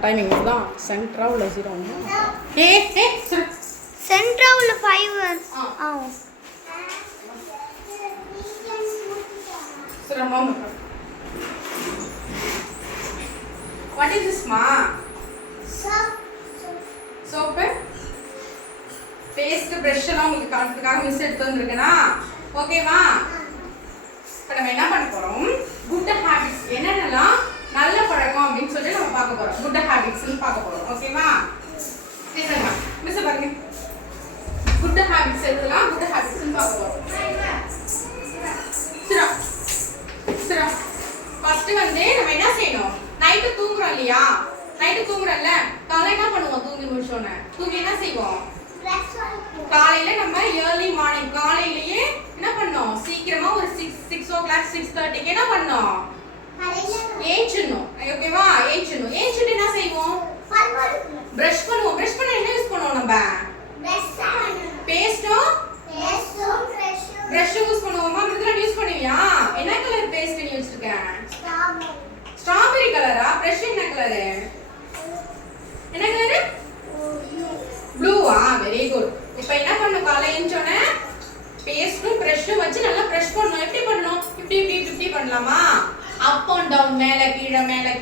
timing தான் சென்டரா உள்ள 0 சென்டரா உள்ள 5 சரி மாமா வாட் இஸ் திஸ் மா soap paste brush எல்லாம் உங்களுக்கு காட்டுறதுக்காக மிஸ் எடுத்து வந்திருக்கேனா ஓகேவா இப்போ நம்ம என்ன பண்ண போறோம் குட் ஹாபிட்ஸ் என்னென்னலாம் நல்ல பழக்கம் அப்படின்னு சொல்லி நம்ம பார்க்க போறோம் குட் ஹாபிட்ஸ்னு பார்க்க போறோம் ஓகேவா சரிமா மிஸ் பாருங்க குட் ஹாபிட்ஸ் எதுலாம் குட் ஹாபிட்ஸ்னு பார்க்க போறோம் சரி சரி ஃபர்ஸ்ட் வந்து நம்ம என்ன செய்யணும் நைட் தூங்குறோம் இல்லையா நைட் தூங்குறல்ல காலையில என்ன பண்ணுவோம் தூங்கி முடிச்சோனே தூங்கி என்ன செய்வோம் காலையில நம்ம ஏர்லி மார்னிங் காலையிலேயே என்ன பண்ணோம் சீக்கிரமா ஒரு 6 o'clock 6:30 என்ன பண்ணோம் ஏஞ்சிடணும் ஓகேவா ஏஞ்சிட்டு என்ன செய்வோம் பிரஷ் பண்ணுவோம் பிரஷ் பண்ண என்ன யூஸ் பண்ணுவோம் நம்ம பேஸ்டும் பிரஷ் யூஸ் பண்ணுவோமா இதெல்லாம் யூஸ் பண்ணுவியா என்ன கலர் பேஸ்ட் நீ வச்சிருக்க ஸ்ட்ராபெரி கலரா பிரஷ் என்ன கலரு என்ன கலரு ப்ளூவா வெரி குட் இப்போ என்ன பண்ணணும் காலை எஞ்சோனே பேஸ்டும் பிரஷும் வச்சு நல்லா பிரஷ் பண்ணணும் எப்படி பண்ணணும் இப்படி பண்ணலாமா அப் அண்ட் டவுன் மேலே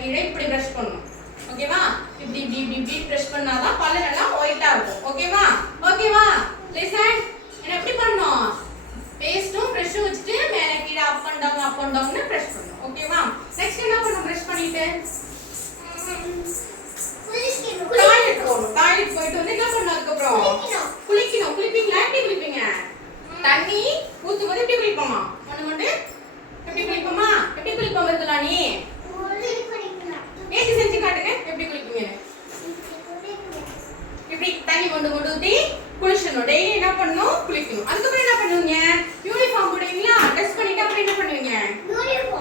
கீழே இப்படி பிரஷ் பண்ணணும் ஓகேவா இப்படி பிரஷ் பண்ணாதான் பல்லு நல்லா ஒயிட்டா இருக்கும் ஓகேவா லிசன் என்ன எப்படி பண்ணணும் பேஸ்டும் பிரஷும் வச்சுட்டு மேலே கீழே அப் அண்ட் டவுன் பிரஷ் பண்ணணும் ஓகேவா நெக்ஸ்ட் என்ன பண்ணணும் பிரஷ் பண்ணிட்டு டாய்லெட் போயிட்டு வந்து என்ன பண்ணணும் அதுக்கப்புறம் குளிக்கணும் குளிப்பீங்களா எப்படி குளிப்பீங்க தண்ணி ஊத்தும்போது எப்படி குளிப்போமா ஒண்ணு எப்படி குளிப்போம் வருதுலா நீ ஏசி செஞ்சு காட்டுங்க எப்படி குளிப்பீங்க இப்படி தண்ணி கொண்டு ஊத்தி குளிச்சணும் டெய்லி என்ன பண்ணணும் குளிக்கணும் அதுக்கப்புறம் என்ன பண்ணுவீங்க யூனிஃபார்ம் போடுவீங்களா ட்ரெஸ் பண்ணிட்டு அப்புறம் என்ன பண்ணுவீங்க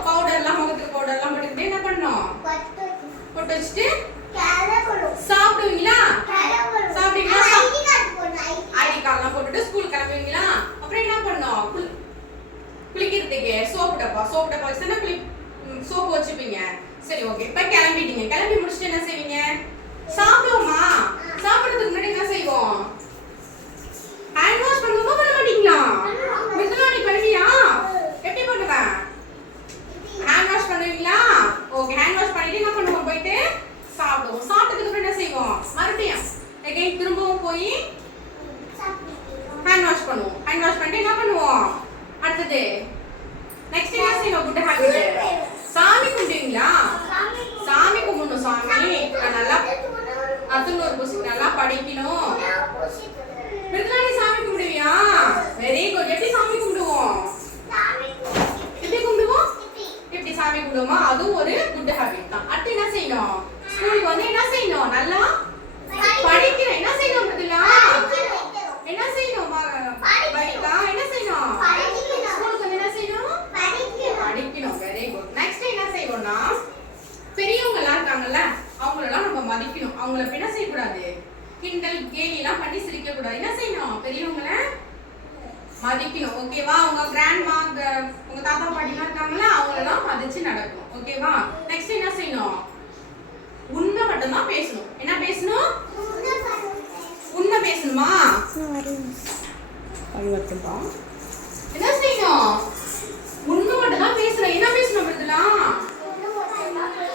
பவுடர்லாம் முகத்துக்கு பவுடர்லாம் போட்டுக்கிட்டு என்ன பண்ணணும் போட்டு வச்சுட்டு சாப்பிடுவீங்களா ஐடி கார்டெல்லாம் போட்டுட்டு ஸ்கூல் கிளம்புவீங்களா அப்புறம் என்ன பண்ணோம் குளிக்கிறதுக்கு சோப்பு டப்பா வச்சு சோப்பு வச்சுப்பீங்க சரி ஓகே இப்போ கிளம்பி முடிச்சுட்டு என்ன செய்வீங்க சாப்பிடுவோமா சாப்பிடுறதுக்கு முன்னாடி என்ன செய்வோம் ஹேண்ட் வாஷ் பண்ணுவோமா பண்ண மாட்டீங்களா மிஸ்லாம் நீ பண்ணுவியா எப்படி பண்ணுவ ஹேண்ட் வாஷ் பண்ணுவீங்களா ஓகே ஹேண்ட் வாஷ் பண்ணிட்டு என்ன பண்ணுவோம் போயிட்டு சாப்பிடுவோம் சாப்பிட்டதுக்கு அப்புறம் என்ன செய்வோம் மறுபடியும் அகைன் திரும்பவும் போய் ஹேண்ட் வாஷ் பண்ணுவோம் ஹேண்ட் வாஷ் பண்ணிட்டு என்ன பண்ணுவோம் அடுத்தது நெக்ஸ்ட் என்ன செய்வோம் குட் ஹேபிட் சாமி கும்பிடுவீங்களா சாமி கும்பிடணும் சாமி நல்லா அத்துனூர் பூசி நல்லா படிக்கணும் மிருதுலானி சாமி கும்பிடுவியா வெரி குட் எப்படி சாமி கும்பிடுவோம் எப்படி சாமி கும்பிடுவோமா அதுவும் ஒரு குட் ஹேபிட் தான் அடுத்து என்ன செய்யணும் ஸ்கூலுக்கு வந்து என்ன செய்யணும் நல்லா படிக்கணும் என்ன செய்யணும் மிருதுலா என்ன செய்யணும் பைக்கா என்ன செய்யணும் ஸ்கூலுக்கு வந்து என்ன செய்யணும் படிக்கணும் வெரி குட் நெக்ஸ்ட் என்ன செய்யணும்னா பெரியவங்க எல்லாம் இருக்காங்கல்ல அவங்களெல்லாம் நம்ம மதிக்கணும் அவங்கள என்ன செய்யக்கூடாது கிண்டல் கேலிலாம் பண்ணி சிரிக்க கூடாது என்ன செய்யணும் பெரியவங்கள மதிக்கணும் ஓகேவா உங்க கிராண்ட்மா உங்க தாத்தா பாட்டிலாம் இருக்காங்கல்ல அவங்களெல்லாம் மதிச்சு நடக்கணும் ஓகேவா நெக்ஸ்ட் என்ன செய்யணும் உண்மை மட்டும் தான் பேசணும் என்ன பேசணும் உண்மை பேசணுமா என்ன செய்யணும் உண்மை மட்டும் தான் பேசணும் என்ன பேசணும் அப்படிலாம்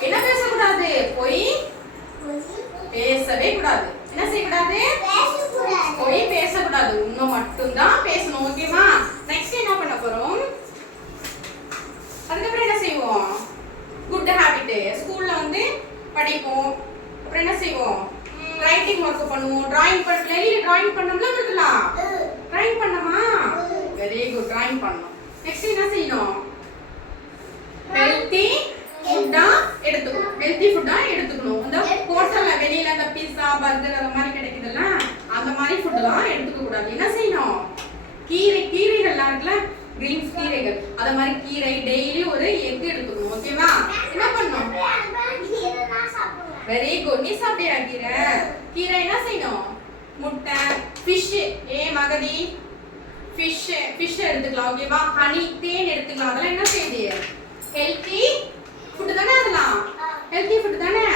என்ன பேசக்கூடாது போய் பேசவே கூடாது என்ன செய்யக்கூடாது போய் பேசக்கூடாது உண்மை மட்டும் தான் பேசணும் ஓகேவா நெக்ஸ்ட் என்ன பண்ண போறோம் அதுக்கப்புறம் என்ன செய்வோம் குட் ஹேபிட் ஸ்கூல்ல வந்து படிப்போம் அப்புறம் என்ன செய்வோம் ரைட்டிங் ஒர்க் பண்ணுவோம் டிராயிங் வெளியில டிராயிங் பண்ணோம்ல இருக்கலாம் டிராயிங் பண்ணமா வெரி குட் டிராயிங் பண்ணணும் நெக்ஸ்ட் என்ன செய்யணும் ஹெல்தி ஃபுட்டா எடுத்துக்கணும் இந்த ஹோட்டல்ல வெளியில அந்த பீஸா பர்கர் அந்த மாதிரி கிடைக்குதுல்ல அந்த மாதிரி ஃபுட்லாம் எடுத்துக்க கூடாது என்ன செய்யணும் கீரைகள்லாம் இருக்குல்ல கிரீன்ஸ் கீரைகள் அத மாதிரி கீரை டெய்லி ஒரு எக் எடுத்துக்கணும் ஓகேவா என்ன பண்ணணும் வெரி குட் நீ சாப்பிட்டியா கீரை என்ன செய்யணும் முட்டை ஃபிஷ் மகதி ஃபிஷ் எடுத்துக்கலாம் ஓகேவா ஹனி தேன் எடுத்துக்கலாம் அதெல்லாம் என்ன செய்யுது ஹெல்தி ஃபுட் தானே அதெல்லாம் ஹெல்தி ஃபுட் தானே